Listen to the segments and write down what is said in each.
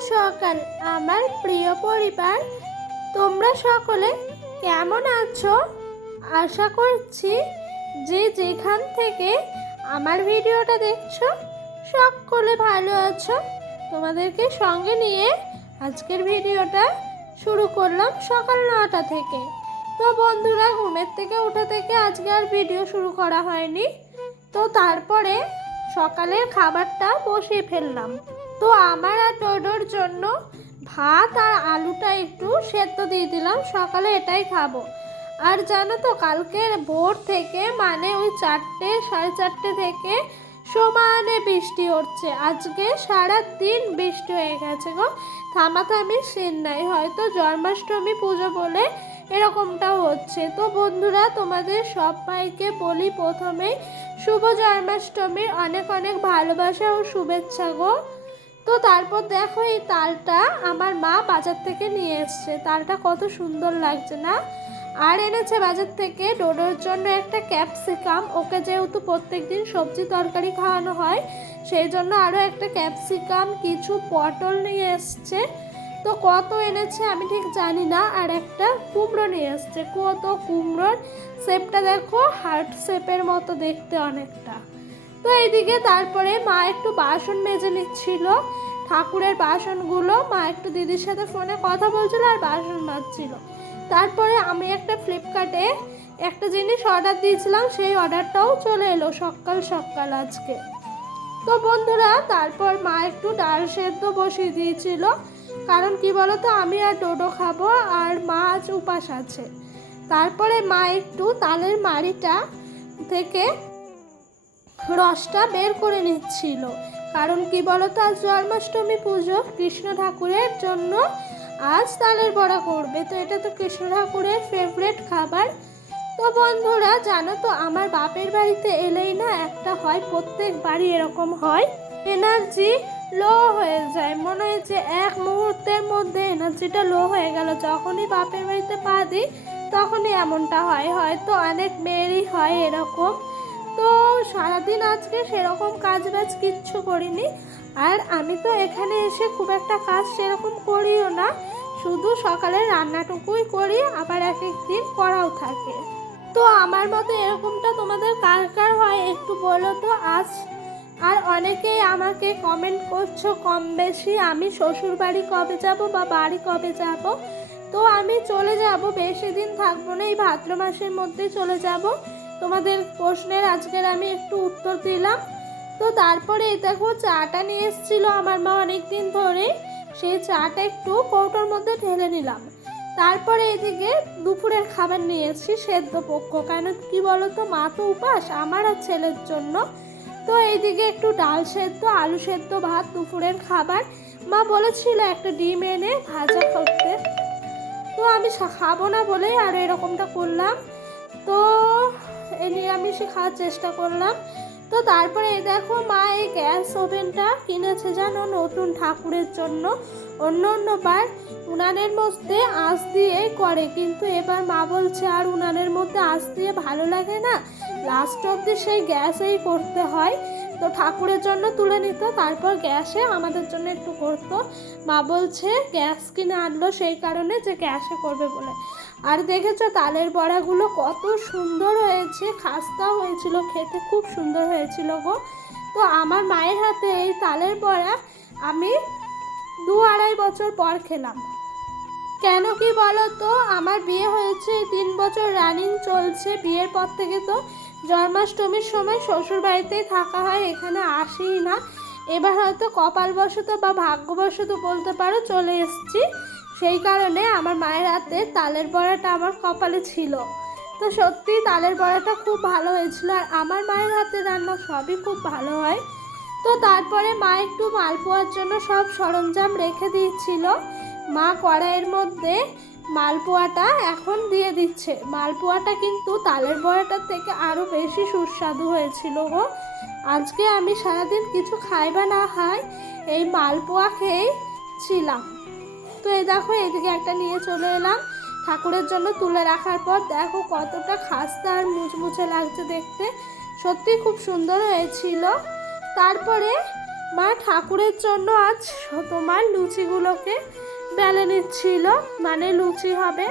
সকাল আমার প্রিয় পরিবার, তোমরা সকলে কেমন আছো? আশা করছি যে যেখান থেকে আমার ভিডিওটা দেখছো সকলে ভালো আছো। তোমাদেরকে সঙ্গে নিয়ে আজকের ভিডিওটা শুরু করলাম সকাল 9টা থেকে। তো বন্ধুরা, ঘুমের থেকে উঠে থেকে আজকে আর ভিডিও শুরু করা হয়নি। তো তারপরে সকালের খাবারটা বসিয়ে ফেললাম। তো আমার আর ডোডোর জন্য ভাত আর আলুটা একটু সেদ্ধ দিয়ে দিলাম, সকালে এটাই খাবো। আর জানো তো, কালকের ভোর থেকে মানে ওই 4টে সাড়ে 4টে থেকে সমানে বৃষ্টি হচ্ছে। আজকে সারাদিন বৃষ্টি হয়ে গেছে গো, থামাথামি সিন নাই। হয়তো জন্মাষ্টমী পুজো বলে এরকমটাও হচ্ছে। তো বন্ধুরা, তোমাদের সবাইকে বলি প্রথমেই শুভ জন্মাষ্টমীর অনেক অনেক ভালোবাসা ও শুভেচ্ছা গো। তো তারপর দেখো, এই তালটা আমার মা বাজার থেকে নিয়ে এসছে। তালটা কত সুন্দর লাগছে না? আর এনেছে বাজার থেকে ডোডোর জন্য একটা ক্যাপসিকাম। ওকে যেহেতু প্রত্যেকদিন সবজি তরকারি খাওয়ানো হয়, সেই জন্য আরও একটা ক্যাপসিকাম, কিছু পটল নিয়ে এসছে। তো কত এনেছে আমি ঠিক জানি না। আর একটা কুমড়ো নিয়ে এসছে। কত কুমড়োর শেপটা দেখো, হার্ট শেপের মতো দেখতে অনেকটা। তো এইদিকে তারপরে মা একটু বাসন মেজে নিচ্ছিল, ঠাকুরের বাসনগুলো। মা একটু দিদির সাথে ফোনে কথা বলছিল আর বাসন মাজছিল। তারপরে আমি একটা ফ্লিপকার্টে একটা জিনিস অর্ডার দিয়েছিলাম, সেই অর্ডারটাও চলে এলো সকাল সকাল আজকে। তো বন্ধুরা, তারপর মা একটু ডাল সেদ্ধ বসিয়ে দিয়েছিল। কারণ কি বলতো, আমি আর ডোডো খাবো আর মা আজ উপাস আছে। তারপরে মা একটু তালের মাড়িটা থেকে রসটা বের করে নিচ্ছিল। কারণ কি বলতো, আজ জন্মাষ্টমী পুজো, কৃষ্ণ ঠাকুরের জন্য আজ তালের বড়া করবে। তো এটা তো কৃষ্ণ ঠাকুরের ফেভারিট খাবার। তো বন্ধুরা, জানো তো, আমার বাপের বাড়িতে এলেই না একটা হয়, প্রত্যেক বাড়ি এরকম হয়, এনার্জি লো হয়ে যায়। মনে হয় যে এক মুহূর্তের মধ্যে এনার্জিটা লো হয়ে গেল। যখনই বাপের বাড়িতে পা দিই তখনই এমনটা হয়। হয়তো অনেক মেয়েরই হয় এরকম। তো সারাদিন আজকে সেরকম কাজ বাজ কিচ্ছু করিনি। আর আমি তো এখানে এসে খুব একটা কাজ সেরকম করিও না, শুধু সকালের রান্নাটুকুই করি, আবার এক এক দিন করাও থাকে। তো আমার মতো এরকমটা তোমাদের কার কার হয় একটু বলো তো আজ। আর অনেকেই আমাকে কমেন্ট করছো কম বেশি, আমি শ্বশুর বাড়ি কবে যাব বা বাড়ি কবে যাব। তো আমি চলে যাব, বেশি দিন থাকবো না, এই ভাদ্র মাসের মধ্যেই চলে যাব। তোমাদের প্রশ্নের আজকের আমি একটু উত্তর দিলাম। তো তারপরে দেখো, চাটা নিয়ে এসেছিলো আমার মা অনেক দিন ধরে, সেই চাটা একটু কৌটোর মধ্যে ঢেলে নিলাম। তারপরে এদিকে দুপুরের খাবার নিয়েছি সেদ্ধ পক্ষ। কেন কি বলো তো, মা তো উপাস আমার আর ছেলের জন্য। তো এইদিকে একটু ডাল সেদ্ধ, আলু সেদ্ধ, ভাত দুপুরের খাবার। মা বলেছিল একটা ডিম এনে ভাজা করতে, তো আমি খাবো না বলেই আর এরকমটা করলাম। তো এই নিরামিষে খাওয়ার চেষ্টা করলাম। তো তারপরে এই দেখো, মা এই গ্যাস ওভেনটা কিনেছে জানো, নতুন ঠাকুরের জন্য। অন্যবার উনানের মধ্যে আঁচ দিয়েই করে, কিন্তু এবার মা বলছে আর উনানের মধ্যে আঁচ দিয়ে ভালো লাগে না, লাস্ট অবধি সেই গ্যাসেই করতে হয়। তো ঠাকুরের জন্য তুলে নিত, তারপর গ্যাসে আমাদের জন্য একটু করতো। মা বলছে গ্যাস কিনে আনলো সেই কারণে, যে গ্যাসে করবে বলে। আর দেখেছো তালের বড়াগুলো কত সুন্দর হয়েছে, খাস্তাও হয়েছিল, খেতে খুব সুন্দর হয়েছিল গো। তো আমার মায়ের হাতে এই তালের বড়া আমি 2-2.5 বছর পর খেলাম। কেন কি বলো তো, আমার বিয়ে হয়েছে 3 বছর রানিং চলছে। বিয়ের পর থেকে তো জন্মাষ্টমীর সময় শ্বশুর বাড়িতেই থাকা হয়, এখানে আসিই না। এবার হয়তো কপালবশত বা ভাগ্যবশত বলতে পারো চলে এসেছি, সেই কারণে আমার মায়ের হাতে তালের বড়াটা আমার কপালে ছিল। তো সত্যি তালের বড়াটা খুব ভালো হয়েছিল। আর আমার মায়ের হাতে রান্না সবই খুব ভালো হয়। তো তারপরে মা একটু মালপোয়ার জন্য সব সরঞ্জাম রেখে দিয়েছিল। মা কড়াইয়ের মধ্যে মালপোয়াটা এখন দিয়ে দিচ্ছে। মালপোয়াটা কিন্তু তালের বড়াটার থেকে আরও বেশি সুস্বাদু হয়েছিল গো। আজকে আমি সারাদিন কিছু খাই বা না খাই, এই মালপোয়া খেয়েই ছিলাম। তো এই দেখো, এইদিকে একটা নিয়ে চলে এলাম ঠাকুরের জন্য তুলে রাখার পর। দেখো কতটা খাস্তা আর মুচমুচে লাগছে দেখতে, সত্যি খুব সুন্দর হয়েছিল। তারপরে মা ঠাকুরের জন্য আজ তোমার লুচিগুলোকে বেলে নিচ্ছিল, মানে লুচি হবে।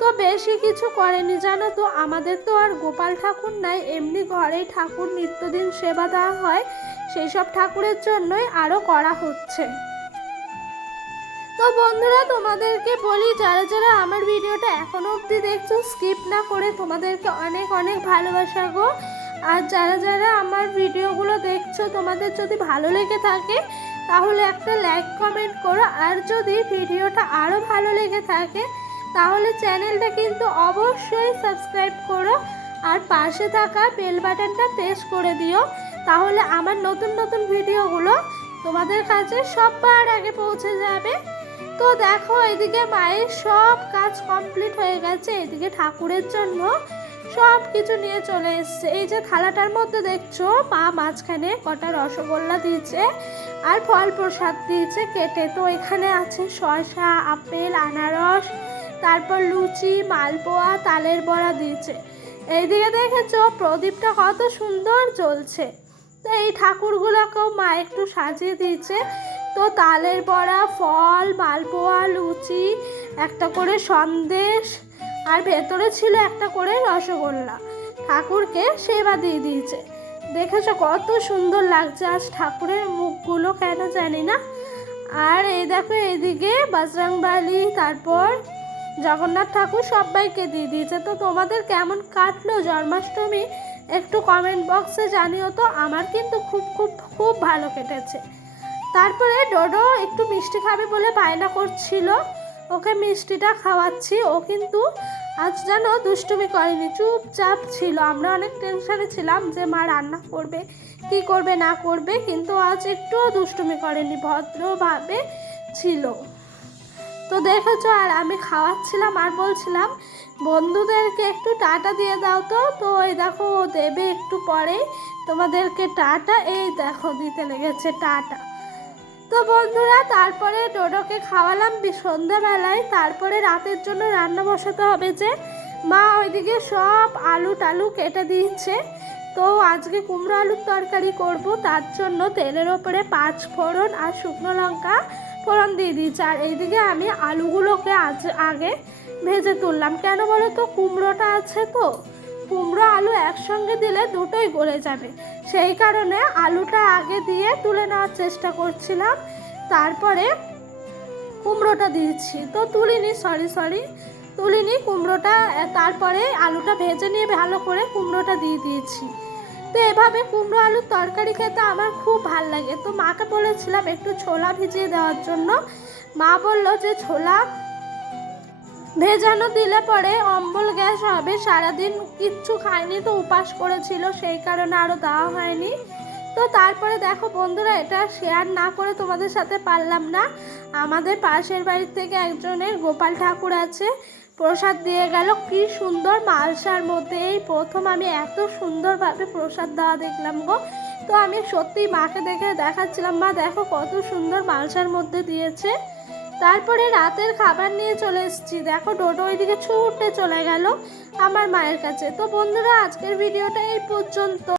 তো বেশি কিছু করেনি জানো তো, আমাদের তো আর গোপাল ঠাকুর নাই, এমনি ঘরেই ঠাকুর নিত্যদিন সেবা দেওয়া হয়, সেই সব ঠাকুরের জন্যই আরও করা হচ্ছে। তো বন্ধুরা তোমাদেরকে বলি, যারা যারা আমার ভিডিওটা এখনো অবধি দেখছো স্কিপ না করে, তোমাদেরকে অনেক অনেক ভালোবাসা গো। আর যারা যারা আমার ভিডিওগুলো দেখছো, তোমাদের যদি ভালো লেগে থাকে তাহলে একটা লাইক কমেন্ট করো, আর যদি ভিডিওটা আরও ভালো লেগে থাকে তাহলে চ্যানেলটা কিন্তু অবশ্যই সাবস্ক্রাইব করো, আর পাশে থাকা বেল বাটনটা প্রেস করে দিও, তাহলে আমার নতুন নতুন ভিডিওগুলো তোমাদের কাছে সবার আগে পৌঁছে যাবে। তো দেখো এদিকে মায়ের সব কাজ কমপ্লিট হয়ে গেছে, এদিকে ঠাকুরের জন্য সব কিছু নিয়ে চলে এসছে। এই যে থালাটার মধ্যে দেখছো মা মাঝখানে কটা রসগোল্লা দিয়েছে আর ফল প্রসাদ দিয়েছে কেটে। তো এখানে আছে শসা, আপেল, আনারস, তারপর লুচি, মালপোয়া, তালের বড়া দিয়েছে। এইদিকে দেখেছো প্রদীপটা কত সুন্দর জ্বলছে। তো এই ঠাকুরগুলোকেও মা একটু সাজিয়ে দিয়েছে। তো তালের বড়া, ফল, মালপোয়া, লুচি, একটা করে সন্দেশ, আর ভেতরে ছিল একটা করে রসগোল্লা, ঠাকুরকে সেবা দিয়ে দিয়েছে। দেখেছো কত সুন্দর লাগছে আজ ঠাকুরের মুখগুলো, কেন জানি না। আর এই দেখো এইদিকে বজরংবলী, তারপর জগন্নাথ ঠাকুর সবাইকে দিয়ে দিয়েছে। তো তোমাদের কেমন কাটলো জন্মাষ্টমী একটু কমেন্ট বক্সে জানিও তো, আমার কিন্তু খুব খুব খুব ভালো কেটেছে। তারপরে ডোডো একটু মিষ্টি খাবে বলে বায়না করছিল, ওকে মিষ্টিটা খাওয়াচ্ছি। ও কিন্তু আজ যেন দুষ্টুমি করেনি, চুপচাপ ছিল। আমরা অনেক টেনশনে ছিলাম যে মা রান্না করবে কি করবে না করবে, কিন্তু আজ একটুও দুষ্টুমি করেনি, ভদ্রভাবে ছিল। তো দেখেছো, আর আমি খাওয়াচ্ছিলাম আর বলছিলাম বন্ধুদেরকে একটু টাটা দিয়ে দাও। তো এই দেখো ও দেবে একটু পরে তোমাদেরকে টাটা, এই দেখো দিতে লেগেছে টাটা। তো বন্ধুরা তারপরে ডোডোকে খাওয়ালাম সন্ধ্যাবেলায়। তারপরে রাতের জন্য রান্না বসাতে হবে, যে মা ওইদিকে সব আলু টালু কেটে দিচ্ছে। তো আজকে কুমড়ো আলুর তরকারি করব, তার জন্য তেলের ওপরে 5 ফোড়ন আর শুকনো লঙ্কা ফোড়ন দিয়ে দিচ্ছি। আর এইদিকে আমি আলুগুলোকে আগে ভেজে তুললাম, কেন বলো তো কুমড়োটা আছে, তো কুমড়ো আলু একসঙ্গে দিলে দুটোই গলে যাবে, সেই কারণে আলুটা আগে দিয়ে তুলে নেওয়ার চেষ্টা করছিলাম। তারপরে কুমড়োটা দিয়েছি, তো তুলিনি কুমড়োটা। তারপরে আলুটা ভেজে নিয়ে ভালো করে কুমড়োটা দিয়ে দিয়েছি। তো এভাবে কুমড়ো আলুর তরকারি খেতে আমার খুব ভাল লাগে। তো মাকে বলেছিলাম একটু ছোলা ভিজিয়ে দেওয়ার জন্য, মা বললো যে ছোলা ভেজানো দিলে পরে অম্বল গ্যাস হবে, সারাদিন কিচ্ছু খায়নি তো উপাস করেছিল, সেই কারণে আরও দেওয়া হয়নি। তো তারপরে দেখো বন্ধুরা, এটা শেয়ার না করে তোমাদের সাথে পারলাম না, আমাদের পাশের বাড়ির থেকে একজনের গোপাল ঠাকুর আছে, প্রসাদ দিয়ে গেল। কি সুন্দর মালসার মধ্যে, এই প্রথম আমি এত সুন্দরভাবে প্রসাদ দেওয়া দেখলাম গো। তো আমি সত্যিই মাকে দেখে দেখাচ্ছিলাম, মা দেখো কত সুন্দর মালসার মধ্যে দিয়েছে। তারপরে রাতের খাবার নিয়ে চলে এসেছি, দেখো ডোডো ওইদিকে ছুটে চলে গেল আমার মায়ের কাছে। তো বন্ধুরা আজকের ভিডিওটা এই পর্যন্ত।